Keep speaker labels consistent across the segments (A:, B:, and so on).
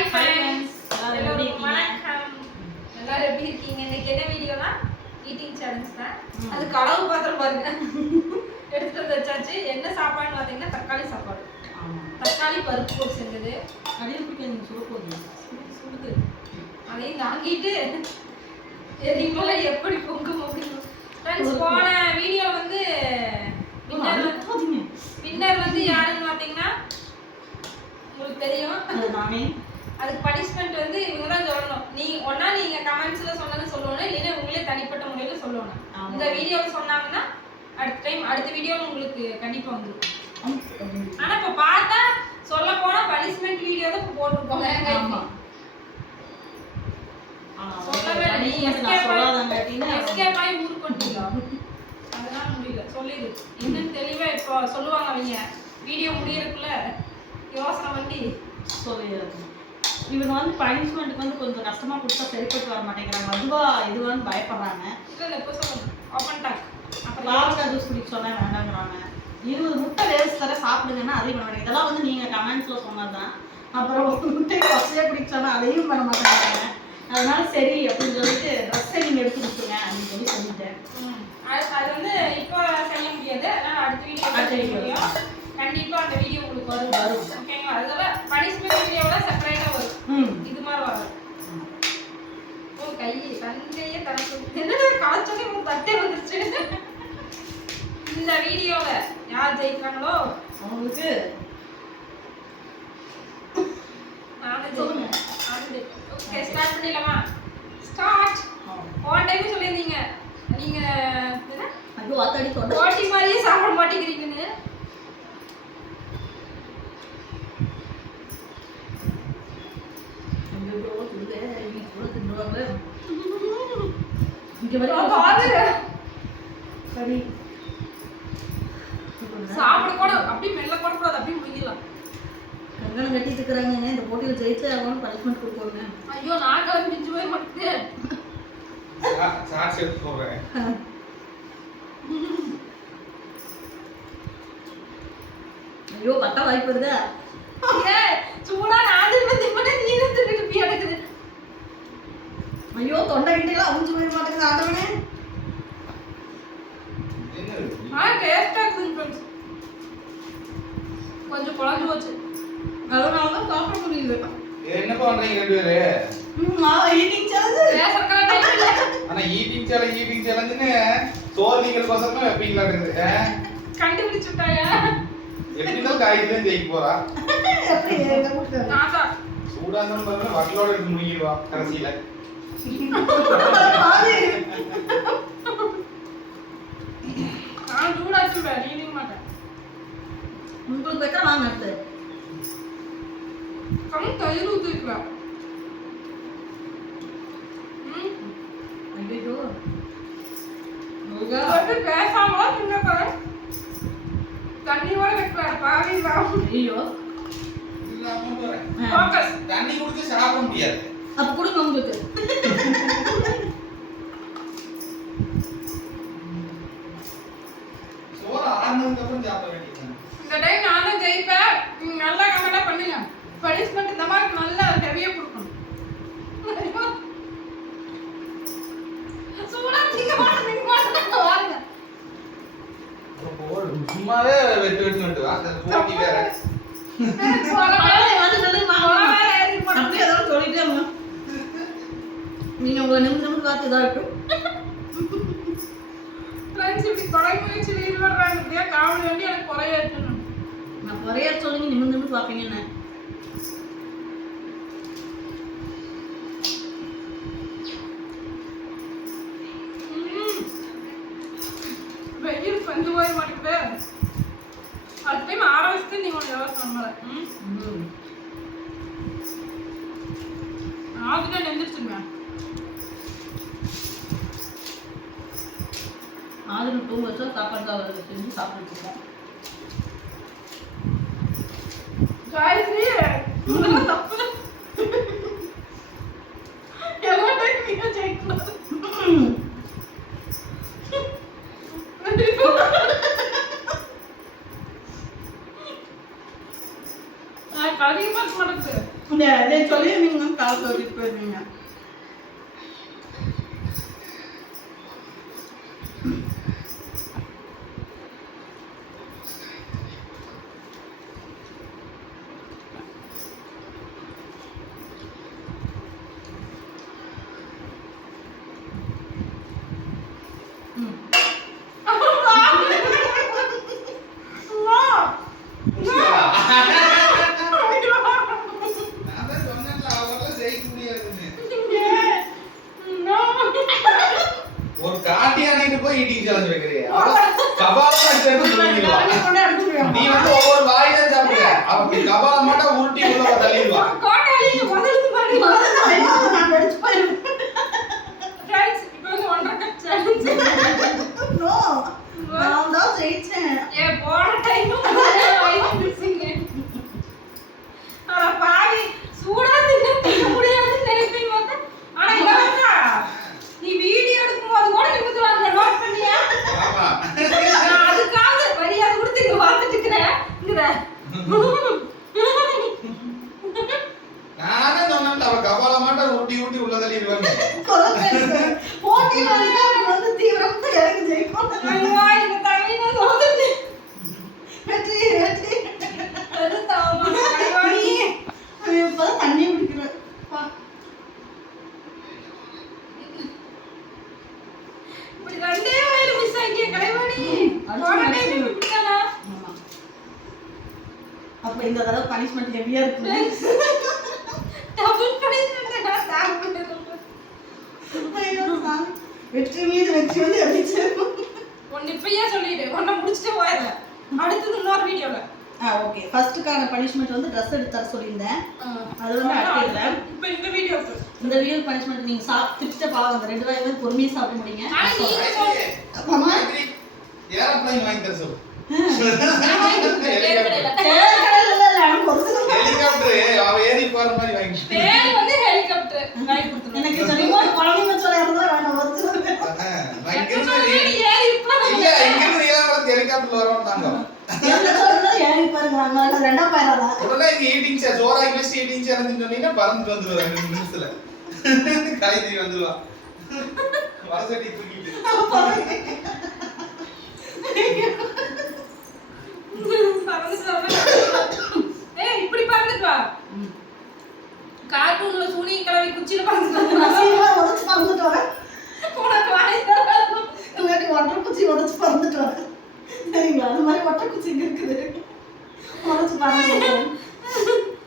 A: Hi friends
B: இருக்கீங்க?
A: வணக்கம். எல்லாரும் எப்படி இருக்கீங்க? இன்னைக்கு என்ன வீடியோனா ஈட்டிங் சேலஞ்ச் தான். அது களவு பாத்திரம் பாருங்க. எடுத்துட்டு வந்து வச்சாச்சு. என்ன சாப்பாடுன்னு பார்த்தீங்கன்னா தக்காளி சாப்பாடு. தக்காளி பருப்பு போட்டு செஞ்சது.
B: அடியில் பிடிக்க நீங்க சுட போகுது
A: சுடுது. அதையும் தாங்கிட்டு எரிமலை எப்படி பொங்கும் அப்படின்னு ஃப்ரெண்ட்ஸ் போன வீடியோ வந்து வின்னர்
B: போதுங்க.
A: வின்னர் வந்து யாருன்னு பார்த்தீங்கன்னா உங்களுக்கு தெரியும். அதுக்கு பனிஷ்மெண்ட் வந்து இவங்க தான் சொல்லணும். நீ ஒண்ணா நீங்க கமெண்ட்ஸ்ல சொன்னது சொல்லணும் இல்லைன்னா உங்களே தனிப்பட்ட முறையில சொல்லணும். இந்த வீடியோல சொன்னாங்கன்னா அடுத்த டைம் அடுத்த வீடியோல உங்களுக்கு கண்டிப்பா வந்துடும் ஆனா இப்ப பார்த்தா சொல்ல போனா பனிஷ்மெண்ட் வீடியோ தான் இப்ப போட்டிருக்கோம். சொல்லவே escape ஆகி- ஊருக்கு வந்துட்டீங்களா? அதனால முடியல. சொல்லிடு. என்னன்னு தெளிவா இப்போ சொல்லுவாங்க அவங்க வீடியோ முடியறதுக்குள்ள யோசனை பண்ணி
B: சொல்லிடுறது இவங்க வந்து பனிஷ்மெண்ட்டுக்கு வந்து கொஞ்சம் கஷ்டமா கொடுத்தா சரிப்பட்டு வர மாட்டேங்கிறாங்க. அதுவா இதுவான்னு பயப்படுறாங்க. பாவக்காய் ஜூஸ் குடிக்க சொன்னா வேண்டாங்கிறாங்க இருபது முட்டை வேஸ்ட் தர சாப்பிடுங்கன்னா அதையும் பண்ண மாட்டேங்க. இதெல்லாம் வந்து நீங்க கமெண்ட்ஸ்ல சொன்னதுதான். அப்புறம் ஒரு முட்டையை பச்சையா குடிக்க அதையும் பண்ண மாட்டேங்கிறாங்க. அதனால சரி அப்படின்னு சொல்லிட்டு ட்ரெஸ்ஸை நீங்க எடுத்து கொடுத்துருங்க அப்படின்னு சொல்லி சொல்லிட்டேன்.
A: அது வந்து இப்போ செய்ய முடியாது. அதனால அடுத்த வீடியோ
B: அடுத்த
A: செய்ய. முடியும். கண்டிப்பா அந்த வீடியோ உங்களுக்கு வரும்.
B: வரும்.
A: ஓகேங்களா அதோட பனிஷ்மெண்ட் வீடியோவோட செப்பரேட்டா வரும். இது மாதிரி வரும் ஓ கை தங்கையே தனக்கு என்னடா காய்ச்சலே உன் தட்டே வந்துருச்சு. இந்த வீடியோல யார் ஜெயிக்கிறாங்களோ
B: அவங்களுக்கு
A: நானும்
B: சொல்லுங்க.
A: ஓகே ஸ்டார்ட் பண்ணிடலாமா? ஸ்டார்ட் போன டைம் சொல்லியிருந்தீங்க. நீங்க என்ன? ஓட்டி மாதிரியே சாப்பிட மாட்டேங்கிறீங்கன்னு
B: ஐயோ சொல்லுங்க இன்னைக்கு கூட தின்னுவாங்க இங்க
A: இதோ
B: வரைக்கும்
A: பாரு
B: சரி
A: சாப்பிட கூட அப்படியே மெல்ல கூட கூடாது அப்படியே முடிக்கலாம்
B: கங்கணம் கட்டிட்டு இருக்கிறாங்க இந்த போட்டியில ஜெயிச்சு அவங்களும் பனிஷ்மெண்ட் கொடுப்பாங்க
A: ஐயோ நான் கிளம்பி மிஞ்சு போய் மாட்டேது
C: சாட்சி எடுத்து போடுறேன்
B: ஐயோ பத்தா வாய்ப்பு வருதா?
A: ஏ சூடா நான் திரும்ப திம்மனே நீ தான் திருப்பி பி எடுக்குது
B: ஐயோ தொண்டை கிட்டையெல்லாம் அவிஞ்சு போயிட மாட்டேங்குது ஆண்டவனே.
A: ஆ இருக்குங்க ஃப்ரெண்ட்ஸ் கொஞ்சம் குழஞ்சு போச்சு
B: அதனால தான் சாப்பிட முடியல
C: என்ன பண்றீங்க ரெண்டு பேரு?
B: eating challenge.
A: பேசுறதுக்கான டைம் இல்ல.
C: ஆனா ஈட்டிங் சேலஞ்ச் ஈட்டிங் சேலஞ்சுன்னு சோறு நீங்கள் பசங்க வைப்பீங்களா இருக்குது.
A: கண்டுபிடிச்சு
C: ஜெயிக்க போறா.
B: எப்படி எங்க வீட்டுக்கு?
A: நான் தான்.
C: சூடா இருந்தாலும் பாருங்க வக்கலோட எடுத்து முடிக்கிடுவா கடைசியில.
A: தயிர் ஊற்றிக்கலாம் ம்
B: ஐயோ முருகா.
A: வந்து பேசாமலா தின்னப்பாரு தண்ணியோட வைக்கிறாரு பாருங்களா
B: ஐயோ
C: இல்லாம போறேன்
B: ஆ.
A: ஃபோக்கஸ்
C: தண்ணி குடிச்சு சாப்பிட முடியாது
B: அப்ப கொடுங்க உங்களுக்கு
A: நீங்க
B: உங்களை நிமிந்து நிமிந்து பார்த்து இதாகட்டும்
A: ஃப்ரெண்ட்ஸ் இப்படி கொலை முயற்சி ஈடுபடுறாங்க இப்படியா காவல் எனக்கு குறைய
B: நான் குறைய சொல்லுங்க நிமிந்து நிமிஷம் பார்ப்பீங்க என்ன
A: வெயில் கொஞ்சம் போய் மாட்டேங்குது ம்.
B: ம்.
A: ஆகுதான் நெந்திரிச்சுங்க
B: ஆதினம் தூங்க வச்சா சாப்பாடு சாப்பிட செஞ்சு சாப்பிட்டு
A: தப்பு எல்லா டைம் நீங்க ஜெயிக்கணும் அதிகமா இருக்க
B: இந்த அதே சொல்லி நீங்க கால் சொல்லிட்டு போயிருவீங்க ம்.
C: நான் தான் சொன்னேன்ல, அவங்களால ஜெயிக்க முடியாதுன்னு. ஒரு போய் ஈட்டிங் சேலஞ்ச் கபாலம். நீ வந்து ஒவ்வொரு வாய் தான் சாப்பிடுற அப்படி கபாலம் மட்டும் உருட்டி உள்ள தள்ளிடுவா.
B: நான் வெடிச்சு போயிருவேன்.
A: Friends, இப்ப வந்து ஒன்றரை cup challenge.
B: No, நான் தான் ஜெயிச்சேன்.
A: ஏன் போன time உம் வயிறு பிடிச்சிங்க. அட பாவி, சூடா தின்னு தின்ன முடியாதுன்னு நினைப்பீங்க பார்த்தா, ஆனா இங்க பாருடா, நீ வீடியோ எடுக்கும்போது கூட நிமிர்ந்து வரல, note பண்ணியா?
C: ஆமா
A: நான் அதுக்காக மரியாதை கொடுத்து இங்க வந்துட்டு இங்க.
C: நானே சொன்னேன்ல அவ கபாலம் மட்டும் உருட்டி உருட்டி உள்ள தள்ளிடுவாங்க.
B: போட்டியில வந்து அவன் வந்து தீவிரமா எனக்கு ஜெயிக்கும்.
A: ஐயோ, இந்த தலையில சோதனை.
B: வெற்றி, வெற்றி.
A: கருத்தாமா, கலைவாணி.
B: அவன் இப்பதான் தண்ணி குடிக்கிறான். பா.
A: இப்படி ரெண்டே வயலு miss ஆக்கிய கலைவாணி.
B: அடுத்து
A: போன
B: அடுத்து.
A: time இப்படி தானா?
B: ஆமா. அப்ப இந்த தடவை பனிஷ்மெண்ட் ஹெவியா இருக்கு
A: Double punishment நான் தாங்க.
B: வெற்றி மீது வெற்றி வந்து எப்படி சேரும்?
A: ஒண்ணு இப்பயே சொல்லிடு. ஒன்ன முடிச்சுட்டு போயிடுறேன். அடுத்தது இன்னொரு வீடியோல
B: ஆ ஓகே ஃபர்ஸ்ட்டுக்கான பனிஷ்மெண்ட் வந்து ட்ரெஸ் எடுத்து தர சொல்லியிருந்தேன். அது வந்து அடுத்த
A: இப்ப இந்த வீடியோக்கு
B: இந்த வீடியோ பனிஷ்மெண்ட் நீங்க சாப்பிட்டு பாவம் அந்த ரெண்டு வாய் வந்து பொறுமையா சாப்பிட முடியுங்க
A: ஆனா நீங்க
C: ஏரோப்ளைன் வாங்கி தர சொல்லு
A: பேர் கிடையாது.
B: சரி, கடல்ல இல்ல, எனக்கு ஒரு சில-
C: ஹெலிகாப்டர் அவ ஏறி போற மாதிரி வாங்கி
A: பேர் வந்து ஹெலிகாப்டர் வாங்கி கொடுத்துருங்க.
B: எனக்கு தெரியுமா குழந்தைங்க சொல்ல இருந்தா வேணாம் ஒரு சில
C: நான் இங்க
A: எத்தனை
C: இருந்து
A: வீடு ஏறி உட்கார்ந்து
C: இல்ல இங்க இருந்து நீலாம்பரத்துக்கு ஹெலிகாப்டர்ல வரோம்னாங்க உடனே இங்க ஈட்டிங் சேர் ஈட்டிங் சேர் சொன்னீங்கன்னா பறந்துட்டு வந்துருவா ரெண்டு நிமிஷத்துல. காய்கறி வந்துருவா வரசட்டி தூக்கிட்டு.
A: ஏய் இப்படி பறந்துட்டு வா. கார்ட்டூன்ல சூனி கிளவி குச்சியில பறந்துட்டு உனக்கு தராது.
B: இல்லாட்டி ஒட்டரை குச்சி உடச்சு பறந்துட்டு சரிங்களா அது மாதிரி ஒட்டரை குச்சி இங்க இருக்குது பறந்துட்டு வரேன்.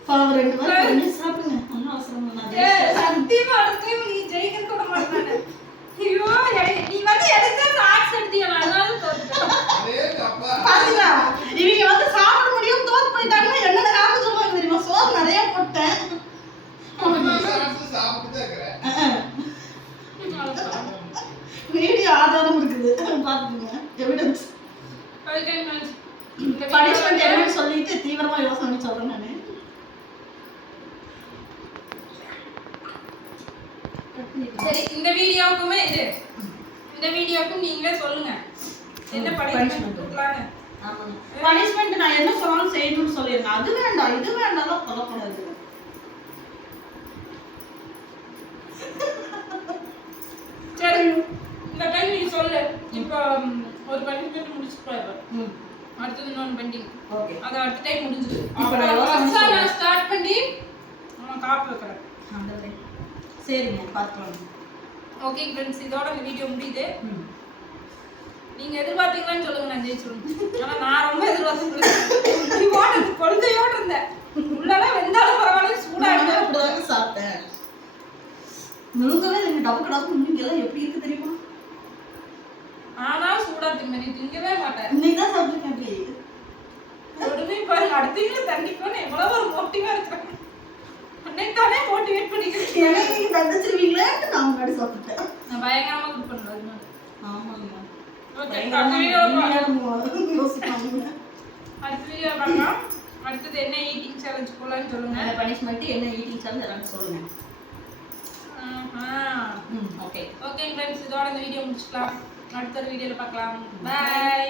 B: பாவம் ரெண்டு பேரும் சாப்பிடுங்க ஒன்றும் அவசரம்.
A: சத்தியமா அடுத்த time நீ ஜெயிக்க கூட மாட்டானே. ஐயோ, எடை- நீ வந்து எடுத்த ஆர்ட்ஸ் எடுத்தீங்க நான் அதனால தோத்துட்டேன்.
C: அதே அப்பா
B: பாத்தீங்களா? இவங்க வந்து சாப்பிட முடியும் தோத்து போயிட்டாங்கன்னா என்னென்ன காரணம் சொல்லுவாங்க தெரியுமா சோறு நிறைய போட்டேன்
C: சாப்பிட்டு தான் இருக்கிறேன்
B: வீடியோ ஆதாரம் இருக்குது பாத்துக்கோங்க எவிடன்ஸ்
A: இந்த
B: பனிஷ்மெண்ட் என்னன்னு சொல்லிட்டு தீவிரமா யோசனை பண்ணி சொல்றேன் நானு.
A: சரி இந்த வீடியோவுக்குமே இது. இந்த வீடியோவுக்கும் நீங்களே சொல்லுங்க. என்ன. பனிஷ்மெண்ட் கொடுக்கலான்னு
B: பனிஷ்மெண்ட் நான் என்ன சொன்னாலும் செய்யணும்னு சொல்லிருங்க அது வேண்டாம் இது வேண்டாம் சொல்லக்கூடாது.
A: சரி இந்த டைம் நீ சொல்லு. இப்போ ஒரு பனிஷ்மெண்ட் முடிச்சுட்டு போயிடுறேன் அடுத்தது இன்னொன்று பெண்டிங்
B: ஓகே.
A: அது அடுத்த டைம் முடிஞ்சுது
B: இப்ப நான்
A: ஸ்டார்ட் பண்ணி நான் காப்பு வைக்கிறேன்
B: சரிங்க பார்த்துக்கலாம்
A: ஓகே ஃப்ரெண்ட்ஸ் இதோட இந்த வீடியோ முடியுது. நீங்க எதிர்பார்த்தீங்களான்னு சொல்லுங்க நான் ஜெயிச்சிருவேன். ஆனா நான் ரொம்ப எதிர்பார்த்து நீ ஓடுறது கொள்கையோட இருந்தேன் உள்ளலாம் வெந்தாலும் பரவாயில்ல சூடா இருந்தா.
B: சாப்பிட்டேன். முழுங்கவே நீங்க டபக்கு டபக்கு முழுங்கெல்லாம் எப்படி இருக்கு தெரியுமா?
A: ஆனா திங்க நீ திங்கவே மாட்டேன்
B: இன்னைக்கு தான் சாப்பிட்டுருக்கேன் அப்படி.
A: உடனே பாருங்க அடுத்தவங்களும் நான் எவ்வளவு ஒரு மோட்டிவா இருக்கிறேன் அன்னைக்கு தானே மோட்டிவேட் பண்ணிக்கிறேன்
B: எனக்கு நீங்க தண்டிச்சிருவீங்களேன்ட்டு நான் முன்னாடி சாப்பிட்டேன்
A: நான் பயங்கரமா குட் பண்ணுவேன்
B: ஆமாங்க
A: அடுத்த வீடியோ பார்க்கலாம். அடுத்தது என்ன ஈட்டிங் சேலஞ்ச் போலான்னு சொல்லுங்க.
B: அந்த பனிஷ்மெண்ட் என்ன ஈட்டிங் சார்ஜ் எல்லாமே சொல்லுங்க.
A: ஆஹா.
B: ம் ஓகே
A: ஓகே ஃப்ரெண்ட்ஸ் இதோட இந்த வீடியோ முடிச்சுக்கலாம். அடுத்த ஒரு வீடியோவில் பார்க்கலாம். பாய்